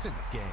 points in the game.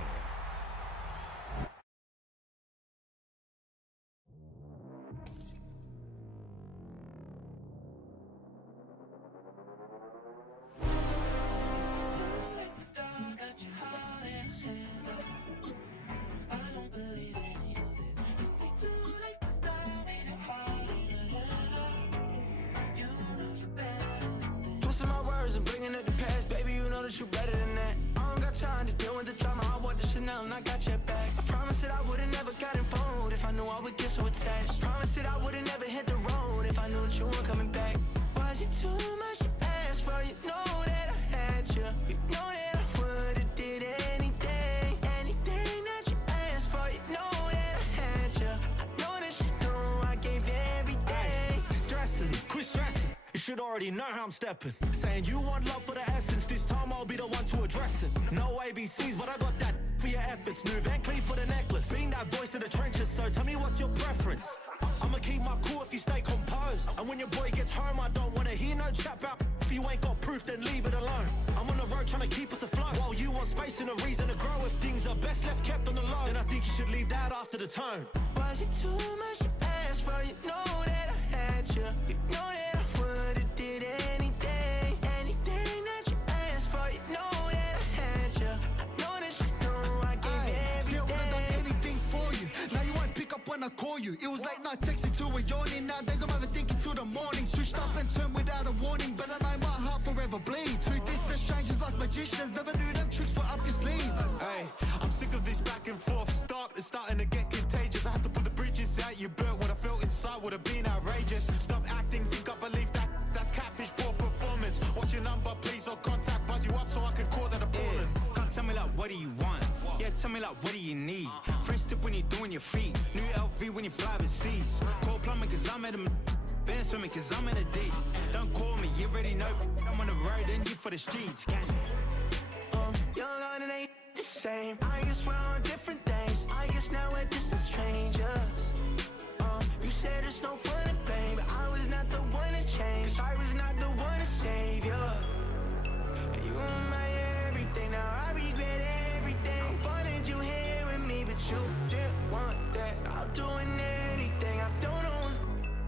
Twisting my words and bringing up the past, baby, you know that you better than that. I don't got time to deal with the drama, I want the Chanel and I got your back. I promise that I would've never gotten phoned if I knew I would get so attached. I promise that I would've never hit the road if I knew that you weren't coming back. Was it too much to ask for? You know that I had you. You know that I would've did anything, anything that you asked for. You know that I had you. I know that you know I gave everything. Stressing, quit stressing. You should already know how I'm stepping. Saying you want love for the essence, this time I'll be the one to address it. No ABCs, but I got that for your efforts. New Van Cleef for the necklace. Being that voice in the trenches, so tell me what's your preference. I'ma keep my cool if you stay composed. And when your boy gets home, I don't wanna hear no chat out. If you ain't got proof, then leave it alone. I'm on the road trying to keep us afloat, while you want space and a reason to grow. If things are best left kept on the low, then I think you should leave that after the tone. Was it too much to ask for? You know that I had you. You know that I would've did anything, anything that you asked for. You know that I had you. I know that you know I gave everything. See, I would've done anything for you. Now you won't pick up when I call you. It was late night texting to a yawning. Nowadays I'm overthinking till the morning. Switched up and turned without a warning, but I know my heart forever bleeds. Two distant strangers like magicians. Never knew them tricks were up your sleeve. Hey, I'm sick of this back and forth. It's starting to get contagious. I had to put the bridges out you built. What I felt inside would have been outrageous. Stop acting, think I believe that. That's catfish, poor performance. Watch your number, please, or contact. Buzz you up so I can call that appalling. Can't tell me like, what do you want? Yeah, tell me like, what do you need? French tip when you're doing your feet. New LV when you fly overseas. Call plumbing cause I'm at a been swimming cause I'm in a deep. Don't call me, you already know. I'm on the road and you for the streets. Young on and ain't the same. I guess we're on different things. I guess now we're distant strangers. You said there's no fun in blame, but I was not the one to change. 'Cause I was not the one to save you. And you were my everything. Now I regret everything. I wanted you here with me, but you didn't want that. I'll do anything. I don't know what's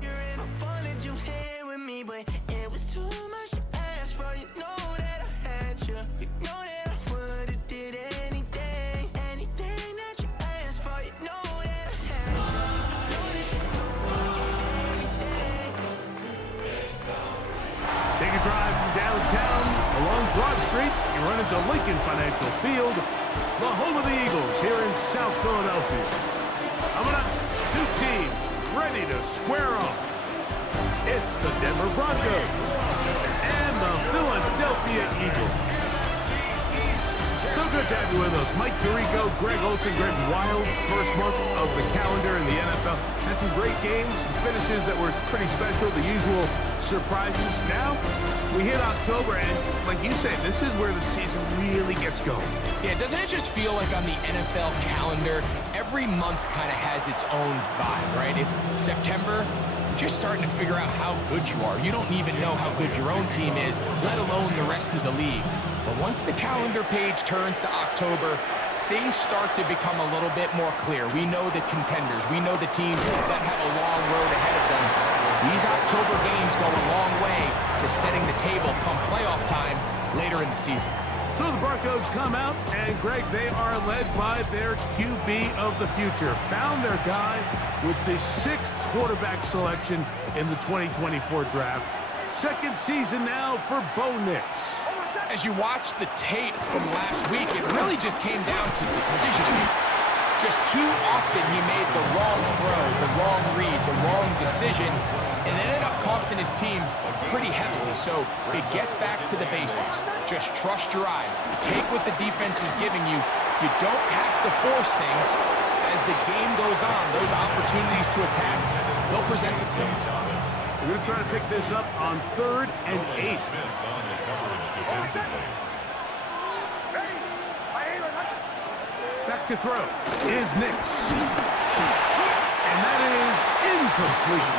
you're in. I wanted you here with me, but it was too much to ask for. You know that I had you. You know that I would've did anything, anything that you asked for. You know that I had you. I know that you know I gave everything. Take a drive from downtown along Broad Street. You run into Lincoln Financial Field, the home of the Eagles here in South Philadelphia. Coming up, two teams ready to square off. It's the Denver Broncos and the Philadelphia Eagles. So good to have you with us. Mike Tirico, Greg Olson, Greg Wild. First month of the calendar in the NFL. Had some great games, some finishes that were pretty special, the usual surprises. Now, we hit October, and like you said, this is where the season really gets going. Yeah, doesn't it just feel like on the NFL calendar, every month kind of has its own vibe, right? It's September, you're just starting to figure out how good you are. You don't even know how good your own team is, let alone the rest of the league. But once the calendar page turns to October, things start to become a little bit more clear. We know the contenders. We know the teams that have a long road ahead of them. These October games go a long way to setting the table come playoff time later in the season. So the Broncos come out, and Greg, they are led by their QB of the future. Found their guy with the 6th quarterback selection in the 2024 draft. Second season now for Bo Nix. As you watch the tape from last week, it really just came down to decisions. Just too often he made the wrong throw, the wrong read, the wrong decision, and it ended up costing his team pretty heavily. So it gets back to the basics. Just trust your eyes. Take what the defense is giving you. You don't have to force things. As the game goes on, those opportunities to attack, they'll present themselves. We're going to try to pick this up on 3rd and 8. Back to throw is Nix. And that is incomplete.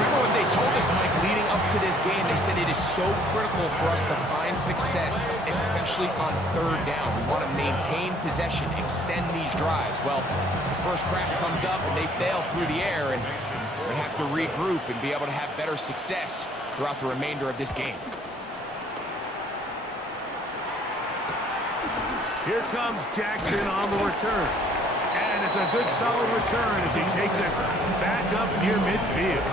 Remember what they told us, Mike, leading up to this game. They said it is so critical for us to find success, especially on third down. We want to maintain possession, extend these drives. Well, the first crack comes up and they fail through the air, and we have to regroup and be able to have better success throughout the remainder of this game. Here comes Jackson on the return. And it's a good solid return as he takes it back up near midfield.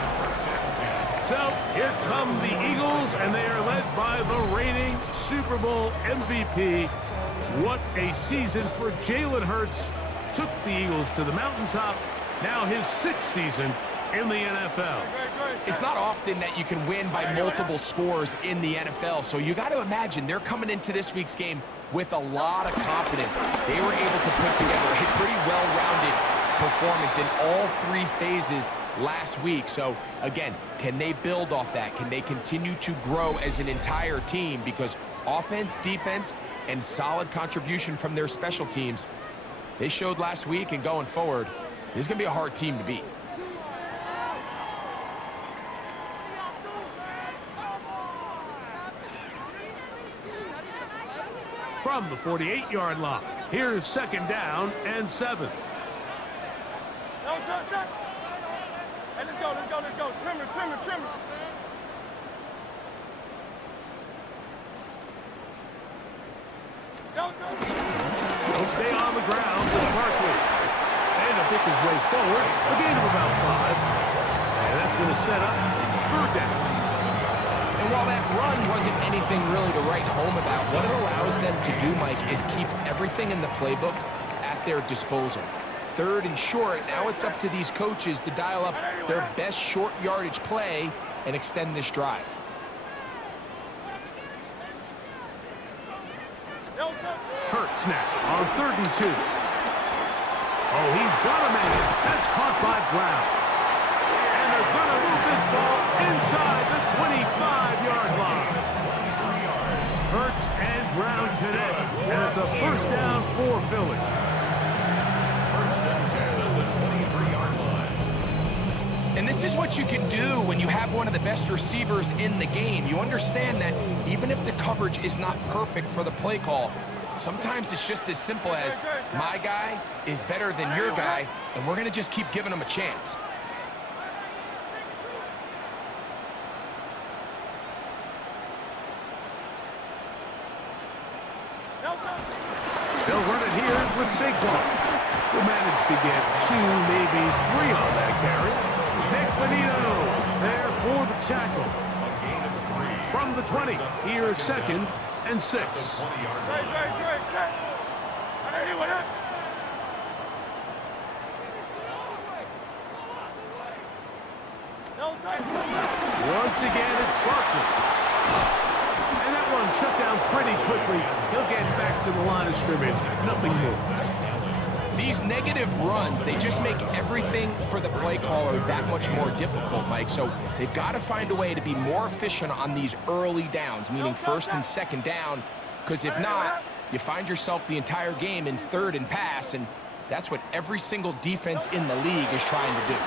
So here come the Eagles, and they are led by the reigning Super Bowl MVP. What a season for Jalen Hurts. Took the Eagles to the mountaintop. Now his 6th season in the NFL. It's not often that you can win by multiple scores in the NFL, so you got to imagine they're coming into this week's game with a lot of confidence. They were able to put together a pretty well-rounded performance in all 3 phases last week. So, again, can they build off that? Can they continue to grow as an entire team? Because offense, defense, and solid contribution from their special teams, they showed last week, and going forward, this is going to be a hard team to beat. From the 48-yard line, here's 2nd down and 7. Hey, let's go. Trimmer. He'll stay on the ground with Barkley. And to pick his way forward, a gain of about 5. And that's going to set up 3rd down. And while that run wasn't anything really to write home about, what it allows them to do, Mike, is keep everything in the playbook at their disposal. 3rd and short, now it's up to these coaches to dial up their best short yardage play and extend this drive. Hurts now on 3rd and 2. Oh, he's got a man. That's caught by Brown. And they're going to move this ball inside the 25-yard line. Hurts and Brown connect, and it's a 1st down for Philly. And this is what you can do when you have one of the best receivers in the game. You understand that even if the coverage is not perfect for the play call, sometimes it's just as simple as my guy is better than your guy, and we're going to just keep giving him a chance. They'll run it here with Saquon. Who managed to get 2, maybe 3 on that carry. Nick Benito there for the tackle. From the 20, here's 2nd and 6. Once again, it's Barkley. And that one shut down pretty quickly. He'll get back to the line of scrimmage. Nothing more. These negative runs, they just make everything for the play caller that much more difficult, Mike. So they've got to find a way to be more efficient on these early downs, meaning 1st and 2nd down, because if not, you find yourself the entire game in 3rd and pass, and that's what every single defense in the league is trying to do.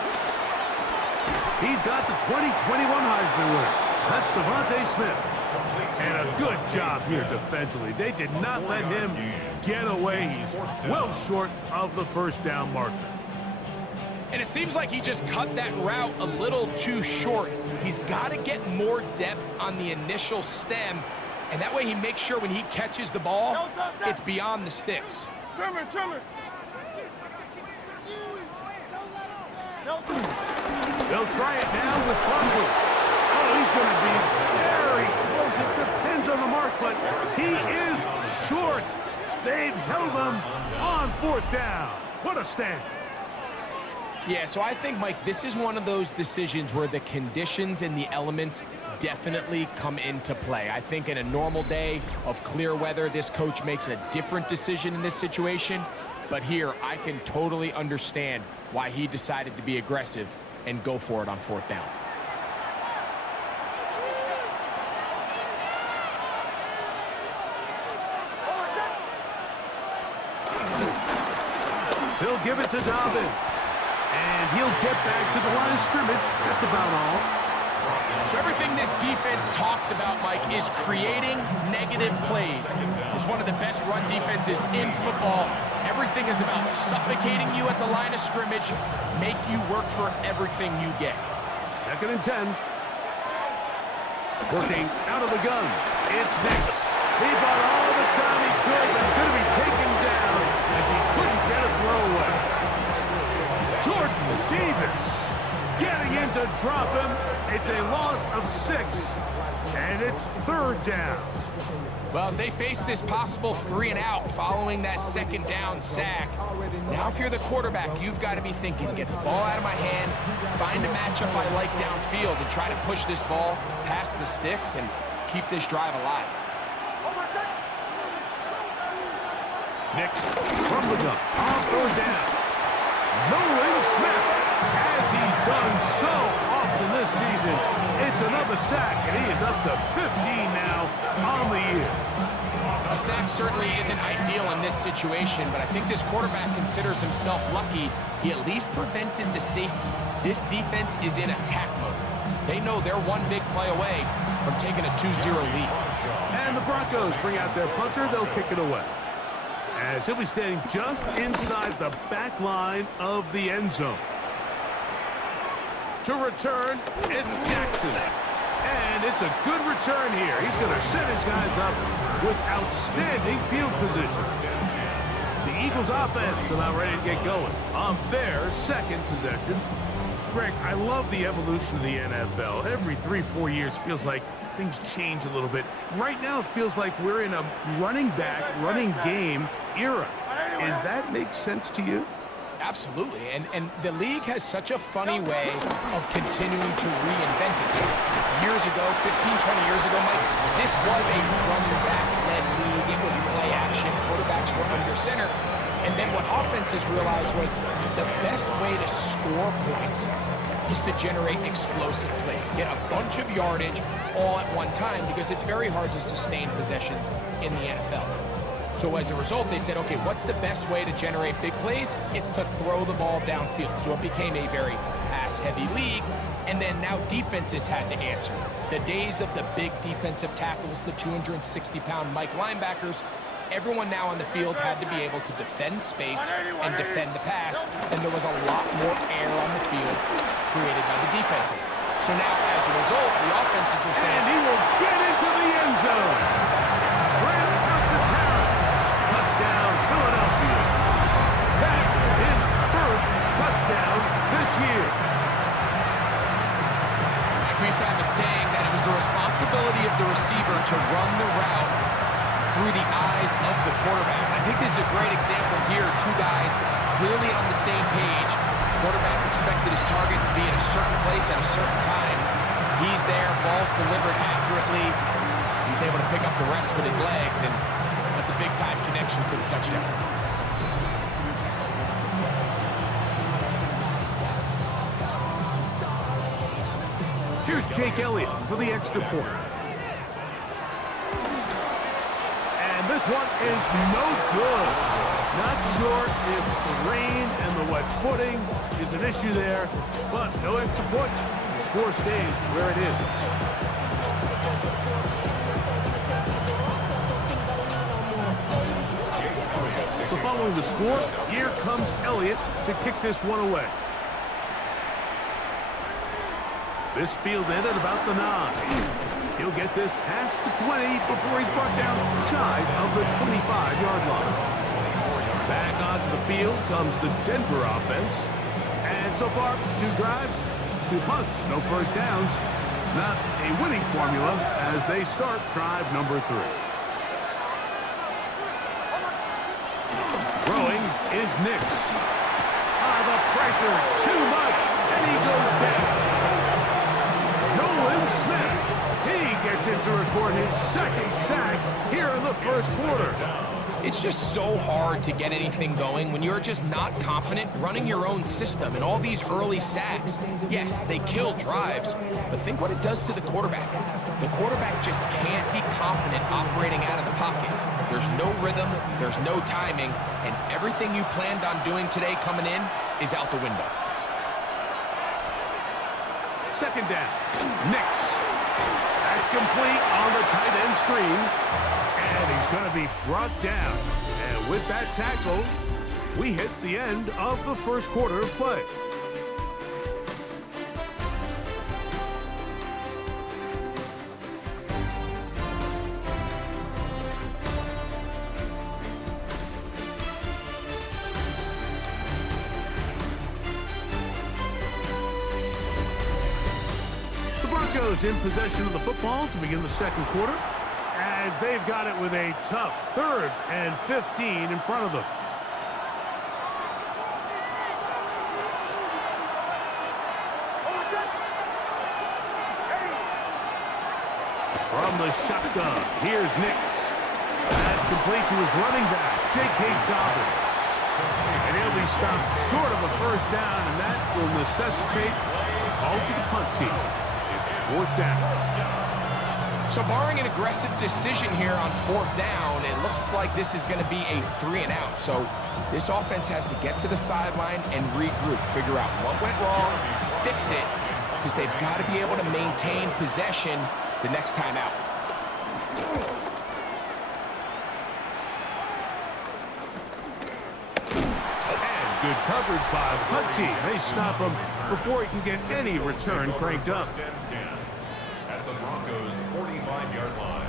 He's got the 2021 Heisman winner. That's Devontae Smith. And a good job here defensively. They did not let him get away. He's well short of the 1st down marker. And it seems like he just cut that route a little too short. He's got to get more depth on the initial stem, and that way he makes sure when he catches the ball, it's beyond the sticks. Trimmer. They'll try it now with Barkley. Oh, he's going to be very close. It depends on the mark, but he is short. They've held him on 4th down. What a stand. Yeah, so I think, Mike, this is one of those decisions where the conditions and the elements definitely come into play. I think in a normal day of clear weather, this coach makes a different decision in this situation. But here, I can totally understand why he decided to be aggressive and go for it on 4th down. He'll give it to Dobbins. And he'll get back to the line of scrimmage. That's about all. So everything this defense talks about, Mike, is creating negative plays. It's one of the best run defenses in football. Everything is about suffocating you at the line of scrimmage, make you work for everything you get. 2nd and 10. Working out of the gun. It's Nix. He bought all the time he could, but he's going to be taken down as he couldn't get a throw away. Jordan Davis getting in to drop him. It's a loss of 6, and it's 3rd down. Well, as they face this possible 3 and out following that 2nd down sack, now if you're the quarterback, you've got to be thinking, get the ball out of my hand, find a matchup I like downfield, and try to push this ball past the sticks and keep this drive alive. Nix from the gun on 3rd down. Nolan Smith, as he's done so often this season, it's another sack, and he is up to 15 now on the year. A sack certainly isn't ideal in this situation, but I think this quarterback considers himself lucky he at least prevented the safety. This defense is in attack mode. They know they're one big play away from taking a 2-0 lead. And the Broncos bring out their punter. They'll kick it away, as he'll be standing just inside the back line of the end zone. To return, it's Jackson. And it's a good return here. He's going to set his guys up with outstanding field position. The Eagles offense about ready to get going on their 2nd possession. Greg, I love the evolution of the NFL. Every 3-4 years feels like things change a little bit. Right now it feels like we're in a running back, running game era. Does that make sense to you? Absolutely, and the league has such a funny way of continuing to reinvent itself. Years ago, 15, 20 years ago, Mike, this was a running back-led league. It was play action. Quarterbacks were under center. And then what offenses realized was the best way to score points is to generate explosive plays. Get a bunch of yardage all at one time because it's very hard to sustain possessions in the NFL. So as a result, they said, okay, what's the best way to generate big plays? It's to throw the ball downfield. So it became a very pass-heavy league. And then now defenses had to answer. The days of the big defensive tackles, the 260-pound Mike linebackers, everyone now on the field had to be able to defend space and defend the pass. And there was a lot more air on the field created by the defenses. So now, as a result, the offenses are saying, and he will get into the end zone. Right up the town. Touchdown, Philadelphia. That is first touchdown this year. We used to have a saying that it was the responsibility of the receiver to run the route through the eyes of the quarterback. I think this is a great example here. 2 guys clearly on the same page. Quarterback expected his target to be in a certain place at a certain time. He's there, ball's delivered accurately. He's able to pick up the rest with his legs, and that's a big-time connection for the touchdown. Here's Jake Elliott for the extra point. And this one is no good. Not sure if the rain and the wet footing is an issue there, but no extra point. The score stays where it is. So following the score, here comes Elliott to kick this one away. This fielded at about the 9. He'll get this past the 20 before he's brought down shy of the 25-yard line. Back onto the field comes the Denver offense. And so far, 2 drives, 2 punts, no first downs. Not a winning formula as they start drive number 3. Throwing is Nix. The pressure, too much, and he goes down. Nolan Smith, he gets in to record his 2nd sack here in the first quarter. It's just so hard to get anything going when you're just not confident running your own system. And all these early sacks, yes, they kill drives, but think what it does to the quarterback. The quarterback just can't be confident operating out of the pocket. There's no rhythm, there's no timing, and everything you planned on doing today coming in is out the window. second down. Nix. That's complete on the tight end screen. And he's going to be brought down. And with that tackle, we hit the end of the first quarter of play. Broncos in possession of the football to begin the second quarter, as they've got it with a tough 3rd and 15 in front of them. From the shotgun, here's Nix. That's complete to his running back, J.K. Dobbins. And he'll be stopped short of a first down, and that will necessitate a call to the punt team. Fourth down. So barring an aggressive decision here on 4th down, it looks like this is going to be a 3-and-out. So this offense has to get to the sideline and regroup, figure out what went wrong, fix it, because they've got to be able to maintain possession the next time out. And good coverage by the punt team. They stop him before he can get any return cranked up. At the Broncos' 45-yard line.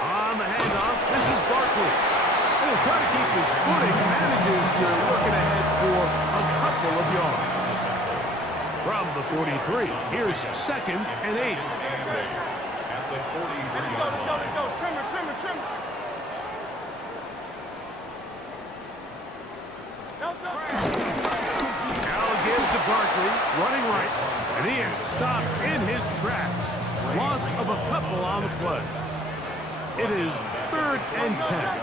On the handoff, this is Barkley. He'll try to keep his footing, manages to work it ahead for a couple of yards. From the 43, here's 2nd and 8. At the 43-yard line. Let's go. Trimmer. Now again to Barkley, running right, and he is stopped in his tracks. Loss of a couple on the play. It is 3rd and 10.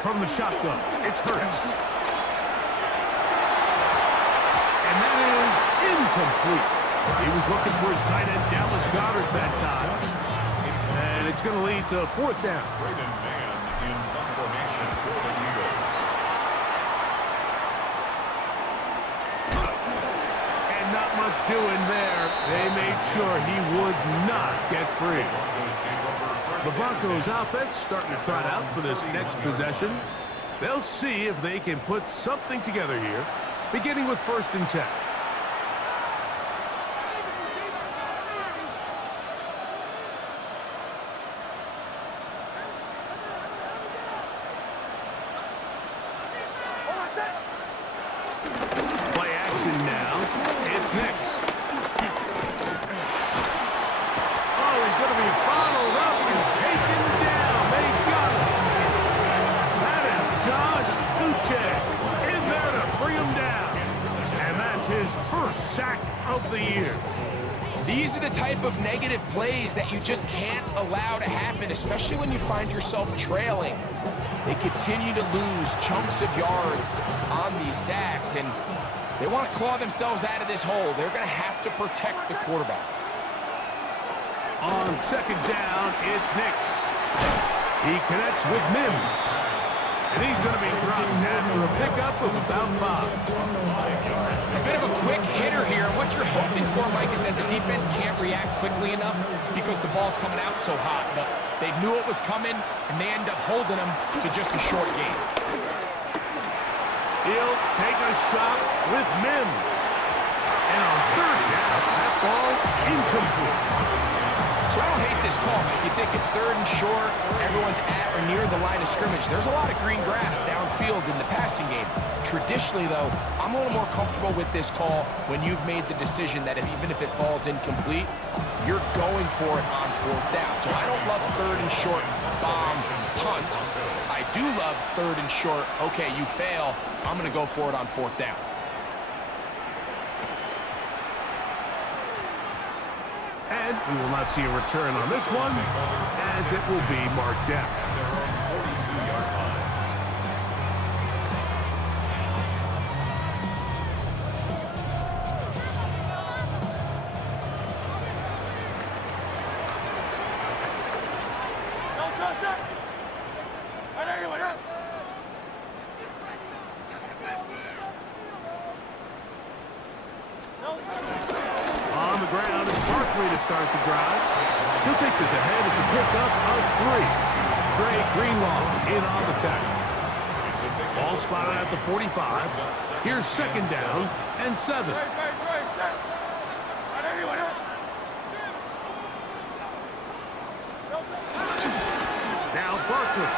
From the shotgun, it's Hurts. And that is incomplete. He was looking for his tight end, Dallas Goedert, that time. And it's going to lead to 4th down. Braden Mann in formation for the Eagles. And not much doing there. They made sure he would not get free. The Broncos offense starting to trot out for this next possession. They'll see if they can put something together here, beginning with 1st and 10. Play action now. It's Nix. Oh, he's going to be bottled up and taken down. They got him. That is Josh Uche in there to bring him down. And that's his 1st sack of the year. These are the type of negative plays that you just can't allow to happen, especially when you find yourself trailing. They continue to lose chunks of yards on these sacks, and they want to claw themselves out of this hole. They're going to have to protect the quarterback. On 2nd down, it's Nix. He connects with Mims. And he's going to be dropped after a pickup of about 5. A bit of a quick hitter here. What you're hoping for, Mike, is that the defense can't react quickly enough because the ball's coming out so hot. But they knew it was coming, and they end up holding them to just a short game. He'll take a shot with Mims. And on 3rd down, that ball incomplete. So I don't hate this call, Mike. You think it's 3rd and short, everyone's at or near the line of scrimmage. There's a lot of green grass downfield in the passing game. Traditionally, though, I'm a little more comfortable with this call when you've made the decision that even if it falls incomplete, you're going for it on 4th down. So I don't love 3rd and short, bomb, punt. I do love 3rd and short, okay, you fail, I'm going to go for it on 4th down. And we will not see a return on this one, as it will be marked down. At their own 42-yard line. On the ground is Barkley to start the drive. He'll take this ahead. It's a pickup of 3. Dre Greenlaw in on the tackle. Ball spotted at the 45. Here's second down and 7. Now Barkley.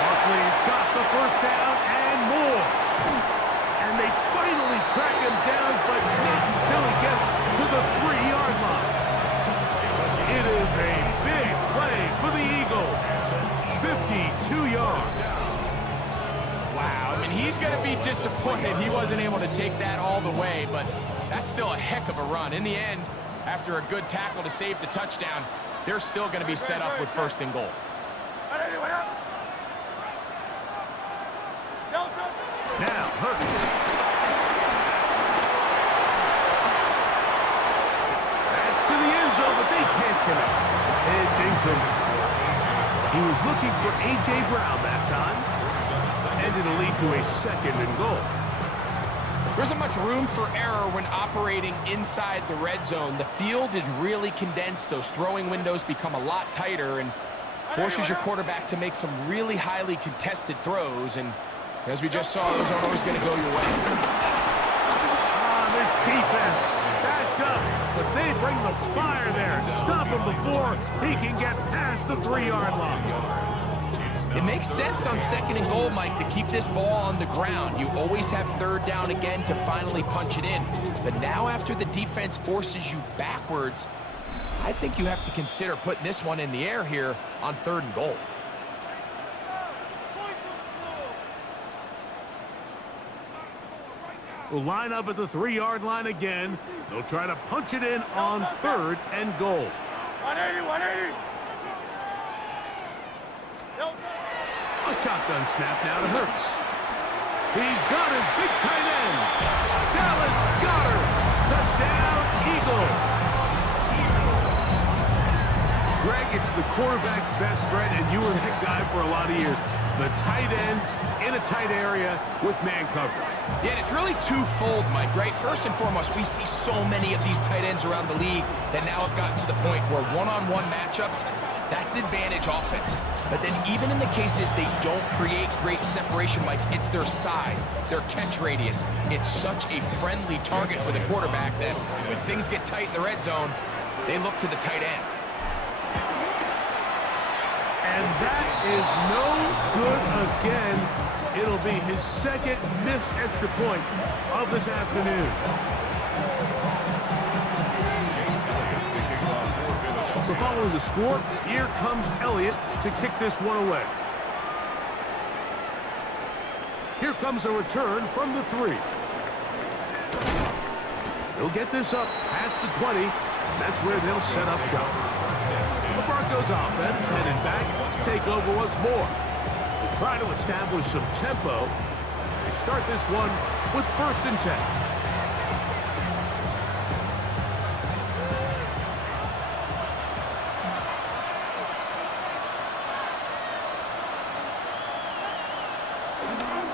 Barkley's got the first down and more. And they finally track him down, but not until he gets to the 3-yard line. It is a big play for the Eagles. 52 yards. Wow, I mean, he's going to be disappointed he wasn't able to take that all the way, but that's still a heck of a run. In the end, after a good tackle to save the touchdown, they're still going to be set up with 1st and goal. Now, Hurts. That's to the end zone, but they can't connect. It's incomplete. He was looking for A.J. Brown that time, and it'll lead to a 2nd and goal. There isn't much room for error when operating inside the red zone. The field is really condensed. Those throwing windows become a lot tighter and forces your quarterback to make some really highly contested throws. And as we just saw, those aren't always going to go your way. This defense backed up, but they bring the fire there. Stop him before he can get past the 3-yard line. It makes sense on 2nd and goal, Mike, to keep this ball on the ground. You always have 3rd down again to finally punch it in. But now after the defense forces you backwards, I think you have to consider putting this one in the air here on 3rd and goal. Will line up at the 3-yard line again. They'll try to punch it in on 3rd and goal. 180. A shotgun snap now to Hurts. He's got his big tight end. Dallas Goedert. Touchdown, Eagles. Greg, it's the quarterback's best friend, and you were that guy for a lot of years. The tight end in a tight area with man coverage. Yeah, and it's really twofold, Mike, right? First and foremost, we see so many of these tight ends around the league that now have gotten to the point where one-on-one matchups, that's advantage offense. But then even in the cases they don't create great separation, Mike, it's their size, their catch radius. It's such a friendly target for the quarterback that when things get tight in the red zone, they look to the tight end. And that is no good again. It'll be his 2nd missed extra point of this afternoon. So following the score, here comes Elliott to kick this one away. Here comes a return from the 3. He'll get this up past the 20, and that's where they'll set up shop. The Broncos offense headed back to take over once more. They'll try to establish some tempo as they start this one with 1st and 10.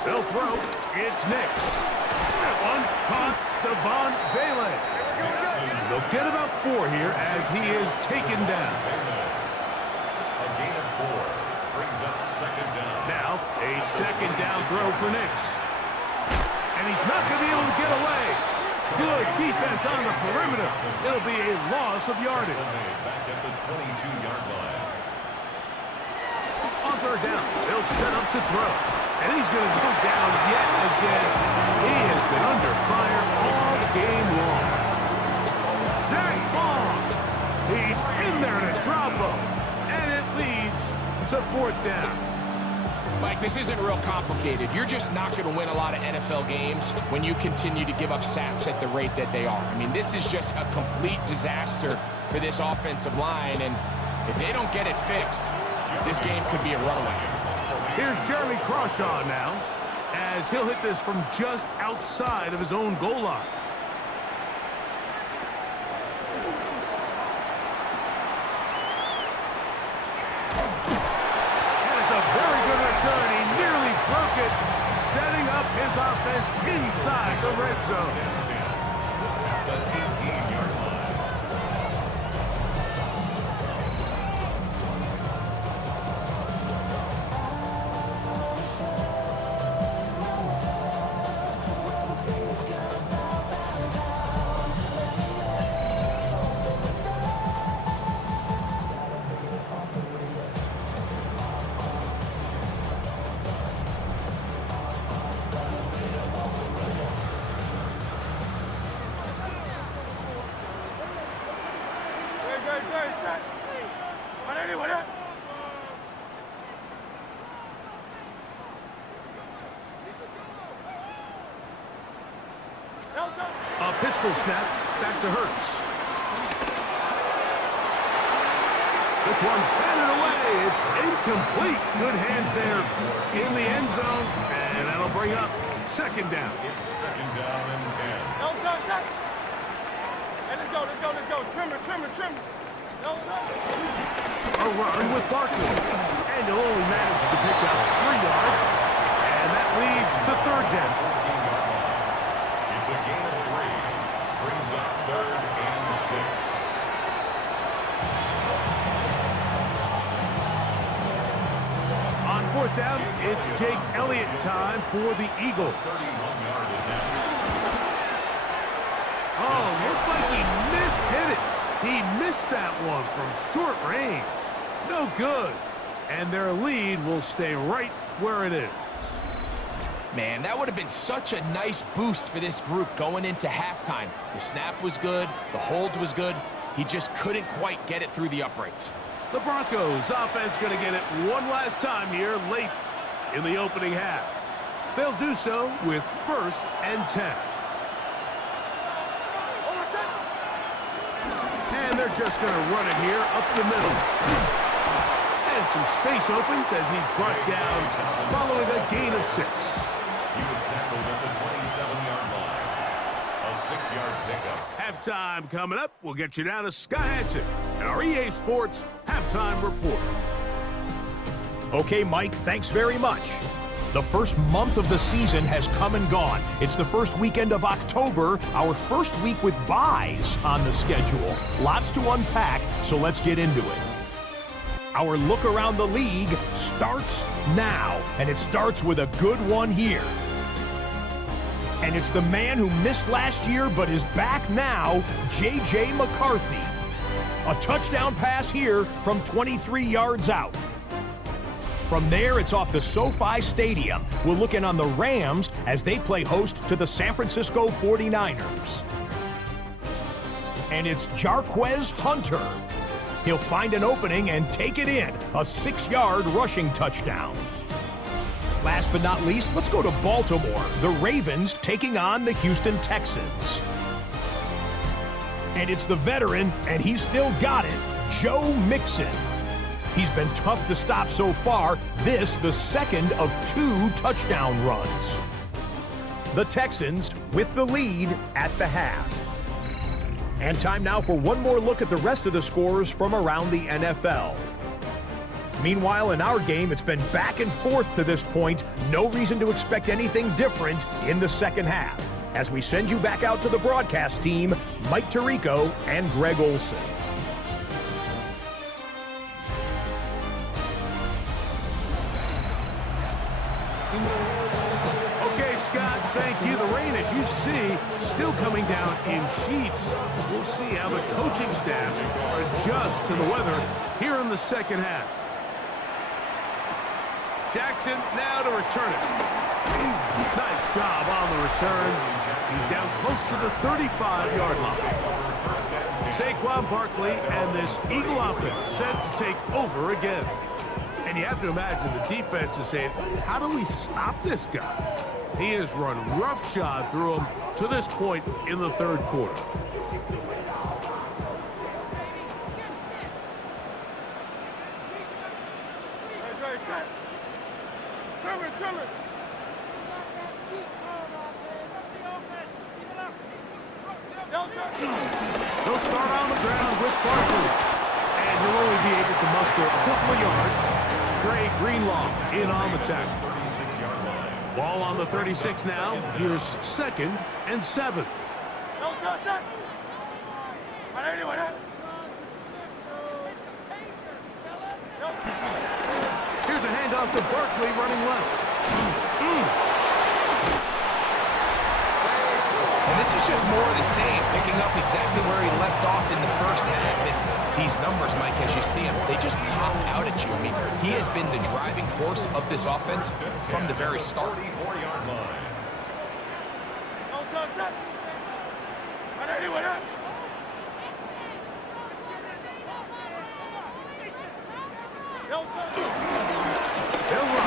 They'll throw. It's Nick. That one caught Devon Vele. They'll get about 4 here as he is taken down. A gain of 4 brings up 2nd down. Now, a 2nd down throw for Nix. And he's not going to be able to get away. Good defense on the perimeter. It'll be a loss of yardage. Back at the 22-yard line. On 3rd down, they'll set up to throw. And he's going to go down yet again. He has been under fire all game long. Zach Long. He's in there to drop him. And it leads to 4th down. Mike, this isn't real complicated. You're just not going to win a lot of NFL games when you continue to give up sacks at the rate that they are. I mean, this is just a complete disaster for this offensive line, and if they don't get it fixed, this game could be a runaway. Here's Jeremy Crawshaw now, as he'll hit this from just outside of his own goal line. And it's a very good return. He nearly broke it, setting up his offense inside the red zone. At the 18-yard line. A pistol snap, back to Hurts. This one batted away. It's incomplete. Good hands there in the end zone, and that'll bring up second down. It's second down and 10. No, go, go. Hey, let's go. Trimmer. No. A run with Barkley, and he'll only manage to pick up 3 yards, and that leads to third down. 14-yard line. It's a gain of 3. Brings up third and 6. On fourth down, it's Jake Elliott time for the Eagles. 31-yard attempt. Oh, looked like he mishit it. He missed that one from short range. No good. And their lead will stay right where it is. Man, that would have been such a nice boost for this group going into halftime. The snap was good. The hold was good. He just couldn't quite get it through the uprights. The Broncos offense going to get it one last time here late in the opening half. They'll do so with 1st and 10. And they're just going to run it here up the middle. And some space opens as he's brought down following a gain of 6. He was tackled at the 27-yard line. A 6-yard pickup. Halftime coming up. We'll get you down to Sky Hansen and our EA Sports Halftime Report. Okay, Mike, thanks very much. The first month of the season has come and gone. It's the first weekend of October, our first week with byes on the schedule. Lots to unpack, so let's get into it. Our look around the league starts now, and it starts with a good one here. And it's the man who missed last year but is back now, J.J. McCarthy. A touchdown pass here from 23 yards out. From there, it's off to SoFi Stadium. We're looking on the Rams as they play host to the San Francisco 49ers. And it's Jarquez Hunter. He'll find an opening and take it in, a 6-yard rushing touchdown. Last but not least, let's go to Baltimore. The Ravens taking on the Houston Texans. And it's the veteran, and he's still got it, Joe Mixon. He's been tough to stop so far. This, the second of 2 touchdown runs. The Texans with the lead at the half. And time now for one more look at the rest of the scores from around the NFL. Meanwhile, in our game, it's been back and forth to this point. No reason to expect anything different in the second half. As we send you back out to the broadcast team, Mike Tirico and Greg Olson. Okay, Scott, thank you. The rain, as you see, still coming down in sheets. We'll see how the coaching staff adjust to the weather here in the second half. Jackson now to return it. Nice job on the return. He's down close to the 35-yard line. Saquon Barkley and this Eagle offense set to take over again. And And you have to imagine the defense is saying, how do we stop this guy? He has run roughshod through him to this point in the third quarter. Trimmer. He'll start on the ground with Barkley. And he'll only be able to muster a couple of yards. Trey Greenlaw in on the tackle. Ball on the 36 now. Here's 2nd and 7. Here's a handoff to Barkley running left. And this is just more of the same, picking up exactly where he left off in the first half. And these numbers, Mike, as you see him, they just pop out at you. I mean, he has been the driving force of this offense from the very start. They'll run.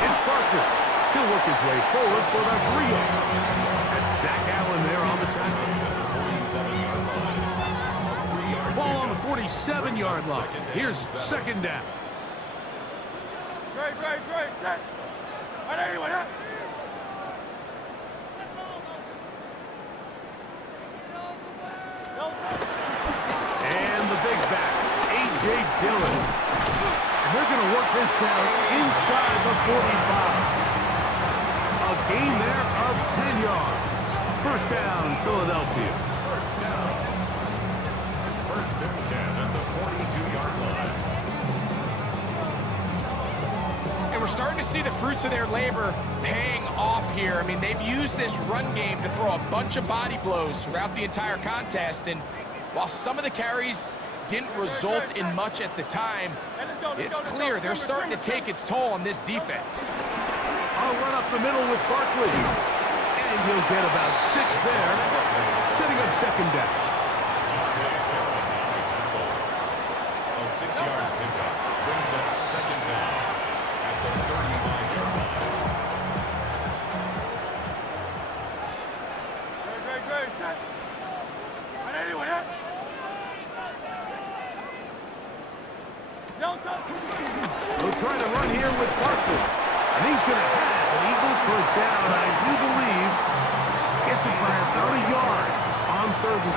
It's Parker. He'll work his way forward for about 3 yards. And Zach Allen there on the tackle. Ball on the 47-yard line. Here's 2nd down. Great. And the big back, A.J. Dillon. And they're going to work this down inside the 45. A gain there of 10 yards. First down, Philadelphia. First and 10 at the 42-yard line. And we're starting to see the fruits of their labor paying off here. I mean, they've used this run game to throw a bunch of body blows throughout the entire contest. And while some of the carries didn't result in much at the time, it's clear they're starting to take its toll on this defense. I'll run up the middle with Barkley. And he'll get about 6 there, setting up 2nd down. A 6-yard pickup brings up 2nd down at the 35-yard line. They'll try to run here with Barkley. And he's going to have an Eagles first down. I do believe gets it for 30 yards on 3rd and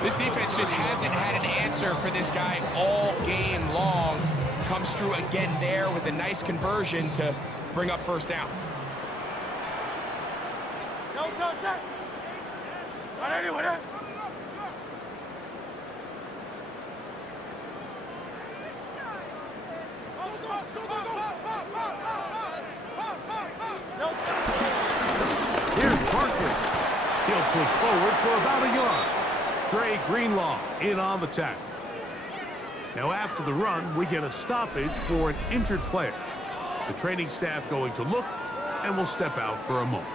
3. This defense just hasn't had an answer for this guy all game long. Comes through again there with a nice conversion to bring up first down. Here's Barkley. He'll push forward for about a yard. Trey Greenlaw in on the tackle. Now after the run, we get a stoppage for an injured player. The training staff going to look and will step out for a moment.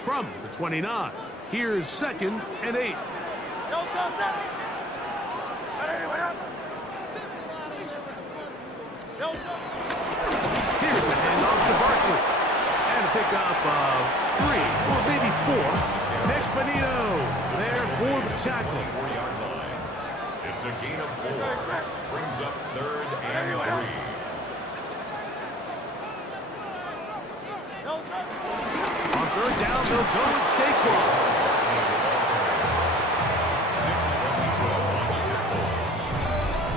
From the 29, here's 2nd and 8. Here's a handoff to Barkley. And a pickup of 3, or maybe 4. Nick Benito there for the tackle. 4-yard line. It's a gain of 4. Brings up 3rd and 3. On 3rd down, they'll go with Saquon.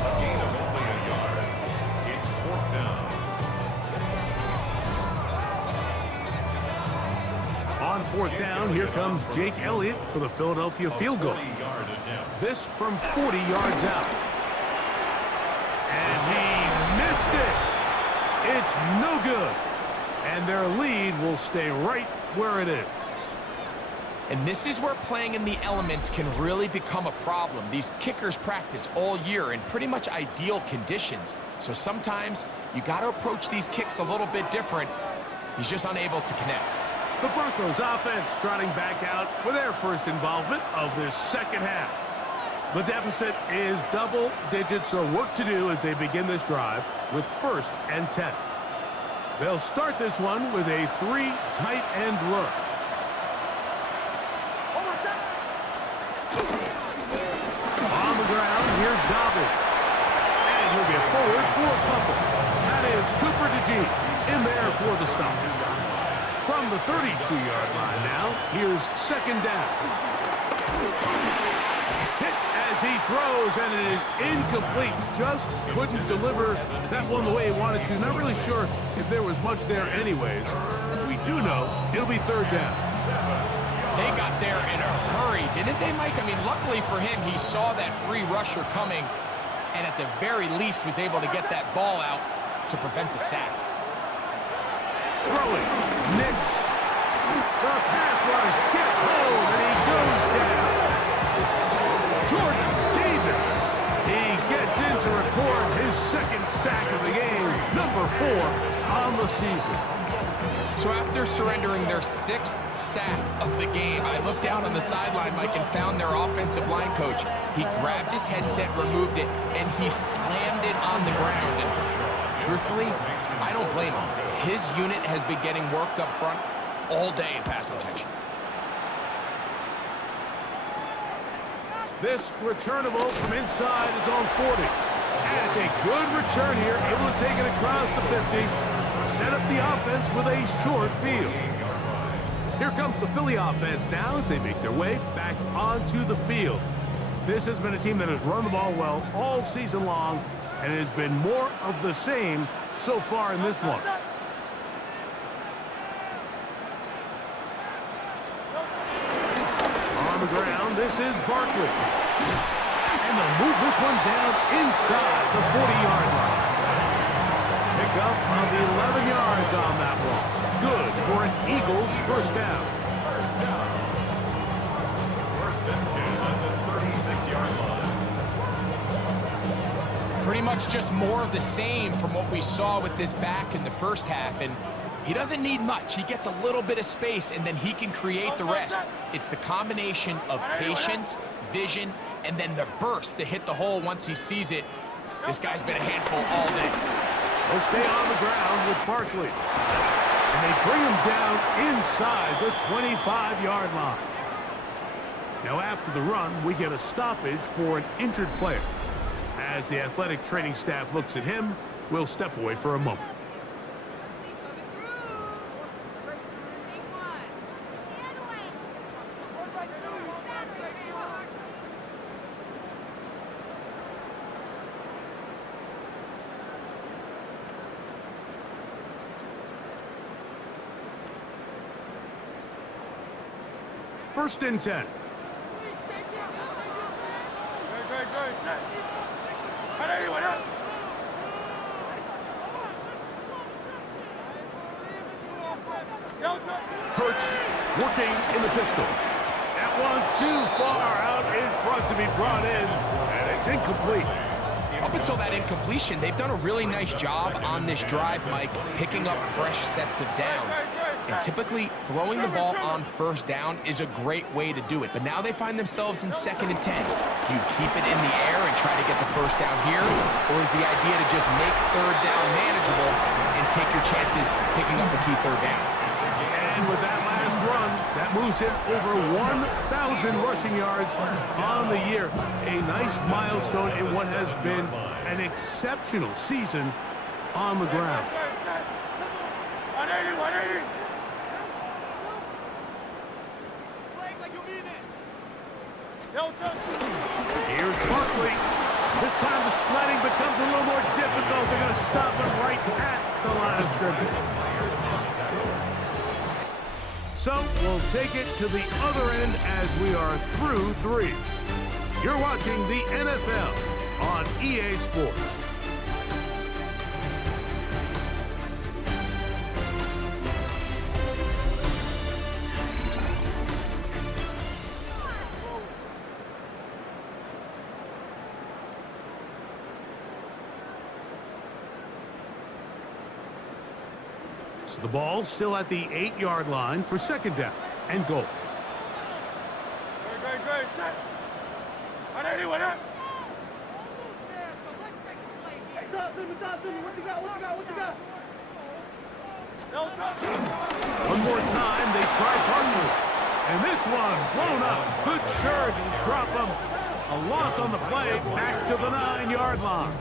A gain of only a yard. It's 4th down. On 4th down, here comes Jake Elliott for the Philadelphia field goal. 40-yard attempt. This from 40 yards out. And he missed it. It's no good. And their lead will stay right where it is. And this is where playing in the elements can really become a problem. These kickers practice all year in pretty much ideal conditions. So sometimes you got to approach these kicks a little bit different. He's just unable to connect. The Broncos offense trotting back out for their first involvement of this second half. The deficit is double digits, so work to do as they begin this drive with 1st and 10. They'll start this one with a 3 tight end look. On the ground, here's Dobbins. And he'll get forward for a couple. That is Cooper DeJean in there for the stop. From the 32-yard line now, here's 2nd down. Hit as he throws, and it is incomplete. Just couldn't deliver that one the way he wanted to. Not really sure if there was much there anyways. We do know it'll be 3rd down. They got there in a hurry, didn't they, Mike? I mean, luckily for him, he saw that free rusher coming, and at the very least was able to get that ball out to prevent the sack. Throwing, Nix. The pass rush gets home, and he goes down. Jordan Davis. He gets in to record his 2nd sack of the game, number 4 on the season. So after surrendering their 6th sack of the game, I looked down on the sideline, Mike, and found their offensive line coach. He grabbed his headset, removed it, and he slammed it on the ground. And truthfully, I don't blame him. His unit has been getting worked up front all day in pass protection. This returnable from inside his own 40. And it's a good return here, able to take it across the 50. Set up the offense with a short field. Here comes the Philly offense now as they make their way back onto the field. This has been a team that has run the ball well all season long, and it has been more of the same so far in this one. On the ground, this is Barkley. And they'll move this one down inside the 40-yard line. Pick up on the 11 yards on that one. Good for an Eagles 1st down. 1st and 10 on the 36-yard line. Pretty much just more of the same from what we saw with this back in the 1st half. And he doesn't need much. He gets a little bit of space, and then he can create the rest. It's the combination of patience, vision, and then the burst to hit the hole once he sees it. This guy's been a handful all day. They'll stay on the ground with Barkley. And they bring him down inside the 25-yard line. Now after the run, we get a stoppage for an injured player. As the athletic training staff looks at him, we'll step away for a moment. First and 10. Hurts working in the pistol. That one too far out in front to be brought in, and it's incomplete. Up until that incompletion, they've done a really nice job on this drive, Mike, picking up fresh sets of downs. And typically, throwing the ball on 1st down is a great way to do it. But now they find themselves in 2nd and 10. Do you keep it in the air and try to get the 1st down here? Or is the idea to just make 3rd down manageable and take your chances picking up a key 3rd down? And with that last run, that moves him over 1,000 rushing yards on the year. A nice milestone in what has been an exceptional season on the ground. 180, 180. Here's Barkley. This time the sledding becomes a little more difficult. They're going to stop him right at the line of scrimmage. So we'll take it to the other end as we are through 3. You're watching the NFL on EA Sports. The ball's still at the 8-yard line for second down and goal. Great. I need what up. Hey, talk to me. What you got? One more time, they try Hartman. And this one blown up. Good surge and drop him. A loss on the play, back to the 9-yard line.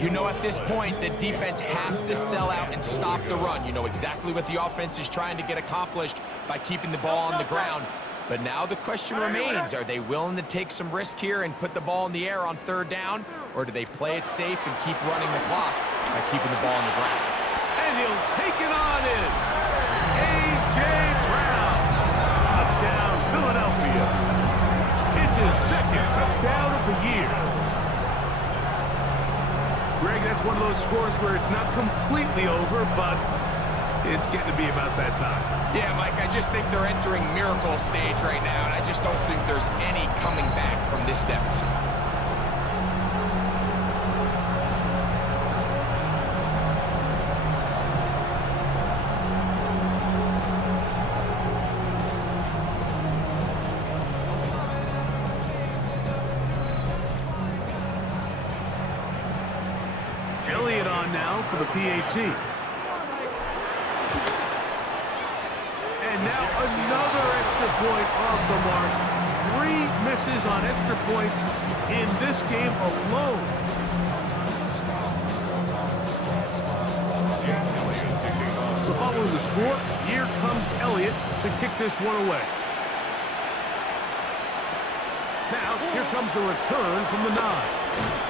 You know at this point, the defense has to sell out and stop the run. You know exactly what the offense is trying to get accomplished by keeping the ball on the ground. But now the question remains, are they willing to take some risk here and put the ball in the air on third down? Or do they play it safe and keep running the clock by keeping the ball on the ground? And he'll take it on in. A.J. Brown. Touchdown, Philadelphia. It's his second touchdown of the year. Greg, that's one of those scores where it's not completely over, but it's getting to be about that time. Yeah, Mike, I just think they're entering miracle stage right now, and I just don't think there's any coming back from this deficit. Elliott on now for the PAT. And now another extra point off the mark. 3 misses on extra points in this game alone. So following the score, here comes Elliott to kick this one away. Now, here comes a return from the 9.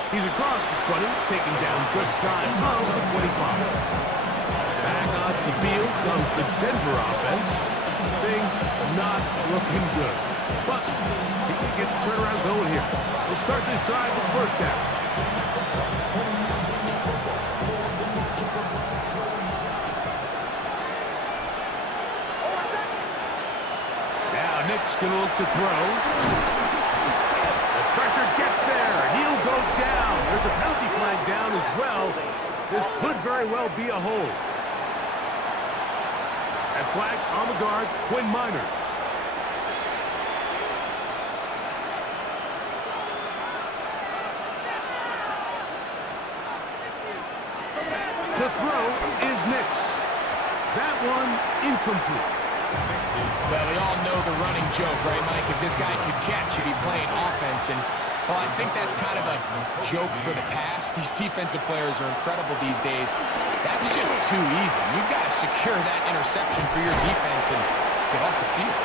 He's across the 20, taken down just shy of the 25. Back onto the field comes the Denver offense. Things not looking good. But see if they get the turnaround going here. We'll start this drive with first down. Now Nick's going to look to throw. Pressure gets there. He'll go down. There's a penalty flag down as well. This could very well be a hold. That flag on the guard, Quinn Miners. To throw is Nix. That one incomplete. Well, we all know the running joke, right, Mike? If this guy could catch, he'd be playing offense. And, well, I think that's kind of a joke for the past. These defensive players are incredible these days. That's just too easy. You've got to secure that interception for your defense and get off the field.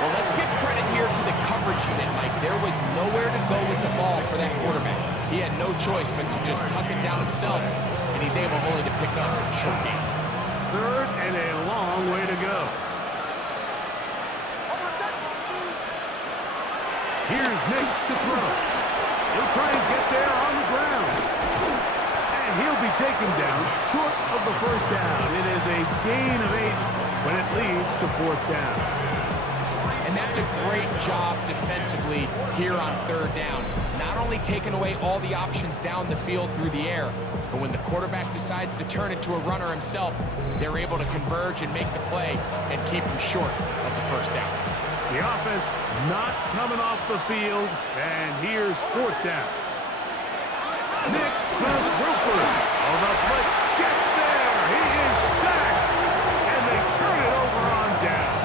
Well, let's give credit here to the coverage unit, Mike. There was nowhere to go with the ball for that quarterback. He had no choice but to just tuck it down himself, and he's able only to pick up a short gain. Third and a long way to go. Here's Nix to throw. He'll try and get there on the ground. And he'll be taken down short of the first down. It is a gain of 8, but it leads to fourth down. And that's a great job defensively here on third down. Not only taking away all the options down the field through the air, but when the quarterback decides to turn it to a runner himself, they're able to converge and make the play and keep him short of the first down. The offense not coming off the field, and here's fourth down. Nix goes Rupert. Oh, the blitz gets there. He is sacked, and they turn it over on down.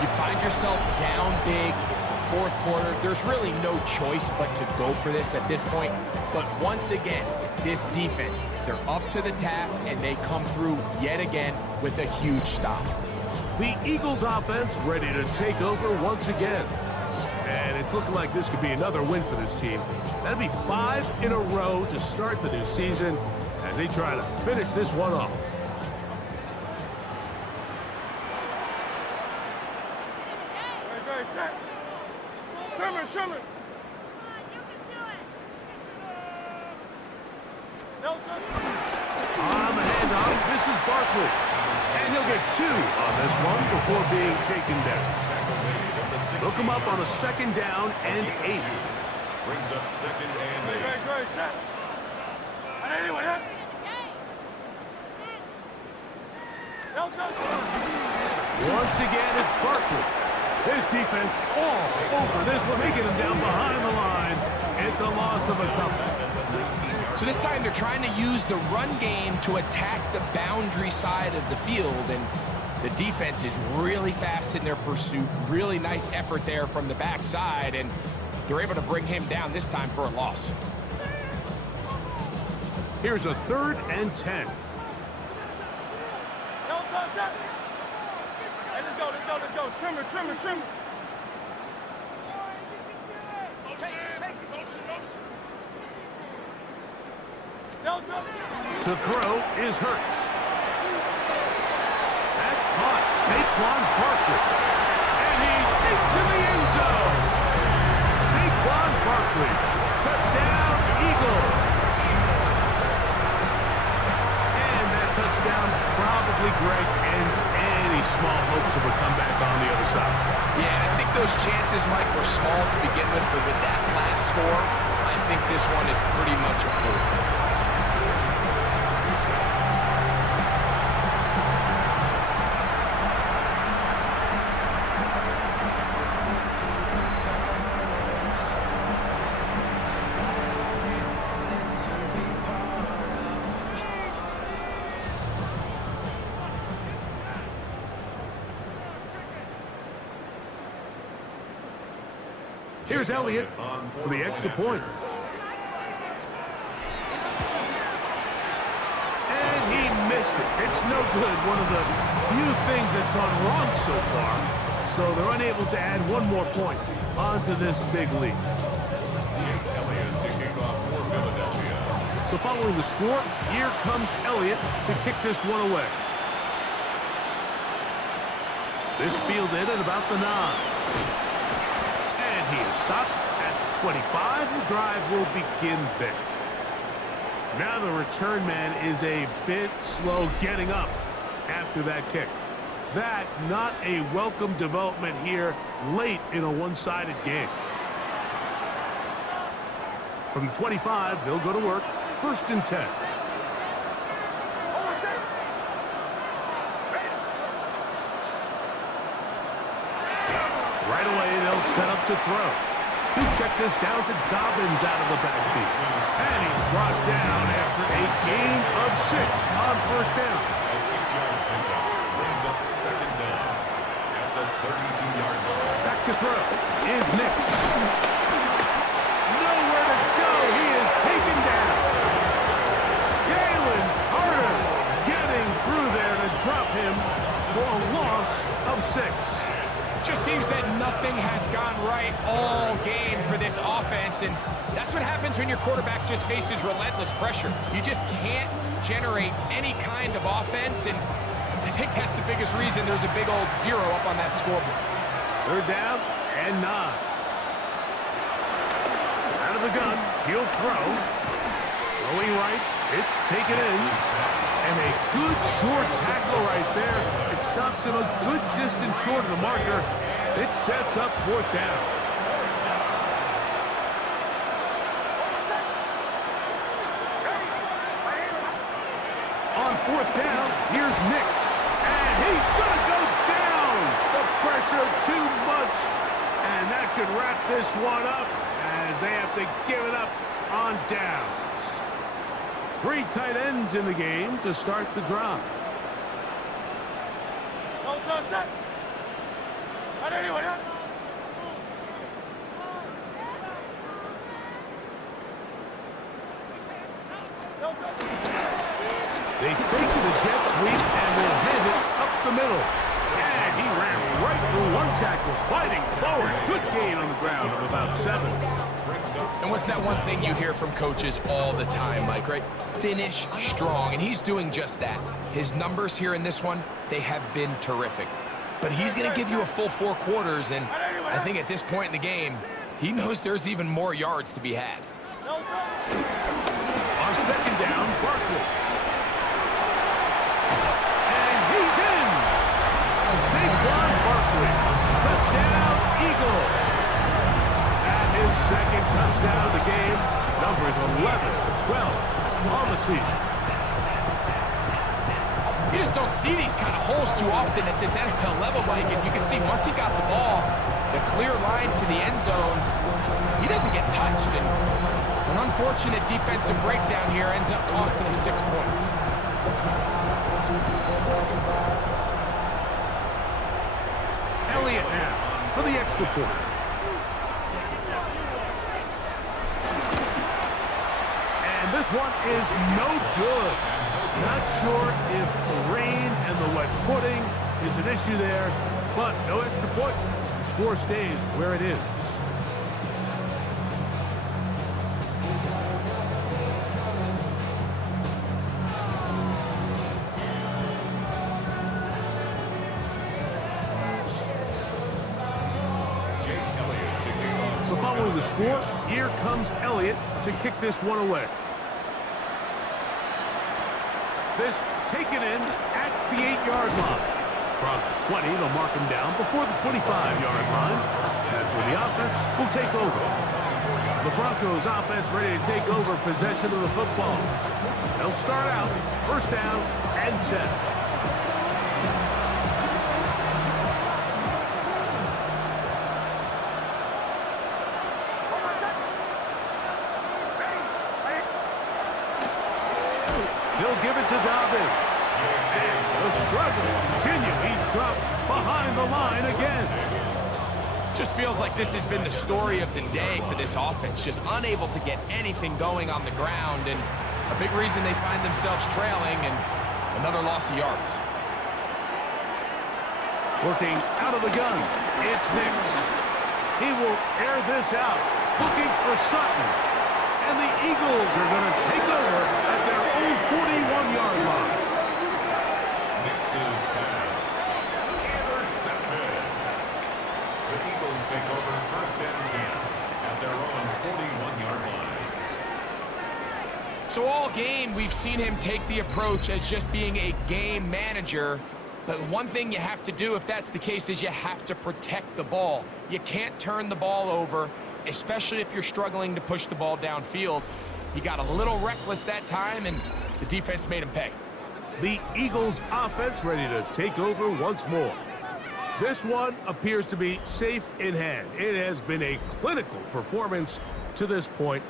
You find yourself down big. It's the fourth quarter. There's really no choice but to go for this at this point. But once again, this defense, they're up to the task, and they come through yet again with a huge stop. The Eagles offense ready to take over once again. And it's looking like this could be another win for this team. That'll be 5 in a row to start the new season as they try to finish this one off. Great, set. Trimmer. On the handoff, this is Barkley. And he'll get 2 on this one before being taken down. Look him up on a second down and 8. Brings up second and 8. Great, set. I need what up. Once again, it's Barkley. His defense all over this one, making him down behind the line. It's a loss of a couple. So this time they're trying to use the run game to attack the boundary side of the field, and the defense is really fast in their pursuit. Really nice effort there from the backside, and they're able to bring him down this time for a loss. Here's a 3rd and 10. Hey, let's go. Trimmer. To throw is Hurts. That's caught. Saquon Barkley. And he's into the end zone. Saquon Barkley. Touchdown, Eagles. And that touchdown probably, Greg, ends any small hopes of a comeback on the other side. Yeah, and I think those chances, Mike, were small to begin with, but with that last score, I think this one is pretty much over. Here's Elliott for the extra point. And he missed it. It's no good. One of the few things that's gone wrong so far. So they're unable to add one more point onto this big lead. Elliott to kick off for Philadelphia. So following the score, here comes Elliott to kick this one away. This fielded at about the 9. He is stopped at 25. The drive will begin there. Now the return man is a bit slow getting up after that kick. That not a welcome development here late in a one-sided game. From the 25, they'll go to work. 1st and 10. Right away, they'll set up to throw. He'll check this down to Dobbins out of the backfield. And he's brought down after a gain of 6 on 1st down. A 6-yard pickup brings up 2nd down at the 32-yard line. Back to throw is Nix. Nowhere to go. He is taken down. Jalen Carter getting through there to drop him for a loss of 6. Just seems that nothing has gone right all game for this offense, and that's what happens when your quarterback just faces relentless pressure. You just can't generate any kind of offense, and I think that's the biggest reason there's a big old 0 up on that scoreboard. 3rd down and 9. Out of the gun, he'll throw. Throwing right, it's taken in. And a good short tackle right there. It stops him a good distance short of the marker. It sets up 4th down. On 4th down, here's Nix. And he's going to go down. The pressure too much. And that should wrap this one up as they have to give it up on downs. 3 tight ends in the game to start the drive. They fake the jet sweep and will hand it up the middle. And he ran right through one tackle, fighting forward. Good gain on the ground of about 7. And what's that one thing you hear from coaches all the time, Mike, right? Finish strong, and he's doing just that. His numbers here in this one, they have been terrific. But he's going to give you a full 4 quarters, and I think at this point in the game, he knows there's even more yards to be had. On 2nd down, Barkley. And he's in! Saquon Barkley. Touchdown, Eagles. His 2nd touchdown of the game. Numbers 11-12 on the season. You just don't see these kind of holes too often at this NFL level, Mike. And you can see once he got the ball, the clear line to the end zone, he doesn't get touched. And an unfortunate defensive breakdown here ends up costing him 6 points. Elliott now for the extra point. And this one is no good. Not sure if the rain and the wet footing is an issue there, but no extra point. The score stays where it is. So following the score, here comes Elliott to kick this one away. This taken in at the 8-yard line. Across the 20, they'll mark him down before the 25-yard line. That's where the offense will take over. The Broncos offense ready to take over possession of the football. They'll start out first down and 10. They'll give it to Dobbins. And the struggles continue. He's dropped behind the line again. Just feels like this has been the story of the day for this offense. Just unable to get anything going on the ground. And a big reason they find themselves trailing and another loss of yards. Working out of the gun, it's Nix. He will air this out, looking for Sutton. And the Eagles are going to take over at their own 41-yard line. Nix's pass. Intercepted. The Eagles take over first and 10 at their own 41-yard line. So all game, we've seen him take the approach as just being a game manager. But one thing you have to do if that's the case is you have to protect the ball. You can't turn the ball over, especially if you're struggling to push the ball downfield. He got a little reckless that time, and the defense made him pay. The Eagles offense ready to take over once more. This one appears to be safe in hand. It has been a clinical performance to this point.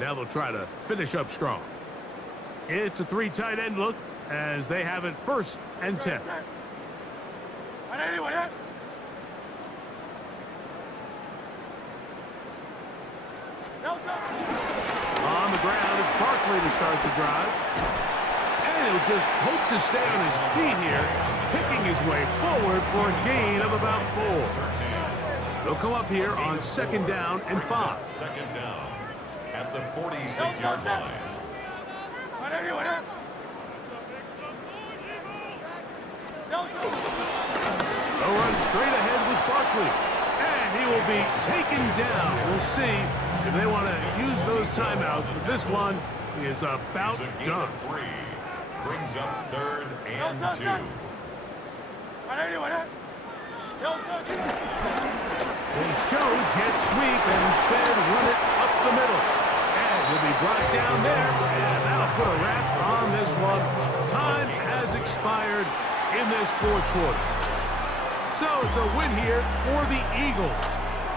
Now they'll try to finish up strong. It's a 3 tight end look as they have it first and 10. On the ground, it's Barkley to start the drive. And he'll just hope to stay on his feet here, picking his way forward for a gain of about 4. They'll come up here on second down and 5. Second down at the 46-yard line. They'll run straight ahead with Barkley. And he will be taken down. We'll see if they want to use those timeouts, but this one is about done. 3 brings up third and 2. They show jet sweep and instead run it up the middle. And will be brought down there, and that'll put a wrap on this one. Time has expired in this fourth quarter. So it's a win here for the Eagles.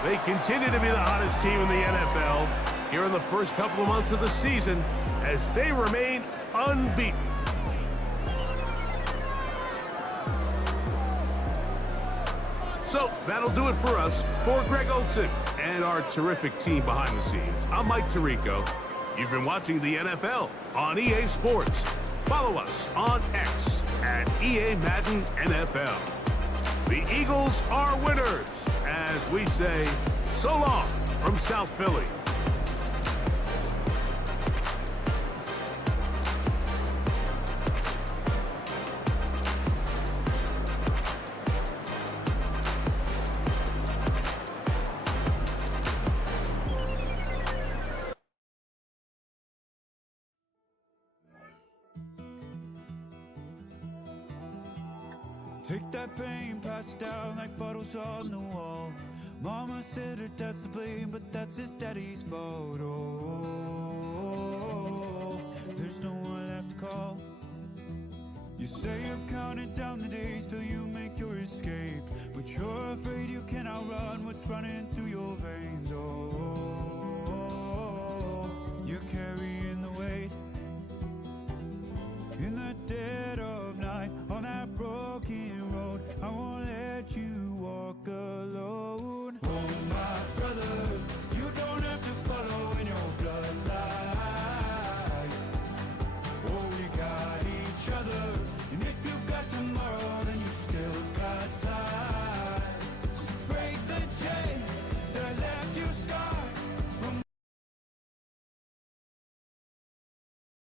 They continue to be the hottest team in the NFL here in the first couple of months of the season as they remain unbeaten. So that'll do it for us. For Greg Olson and our terrific team behind the scenes, I'm Mike Tirico. You've been watching the NFL on EA Sports. Follow us on X at EA Madden NFL. The Eagles are winners, as we say, so long from South Philly. Take that pain, pass it down like bottles on the wall. Mama said her dad's to blame, but that's his daddy's fault. Oh, there's no one left to call. You stay up counting down the days till you make your escape, but you're afraid you can outrun what's running through your veins. Oh,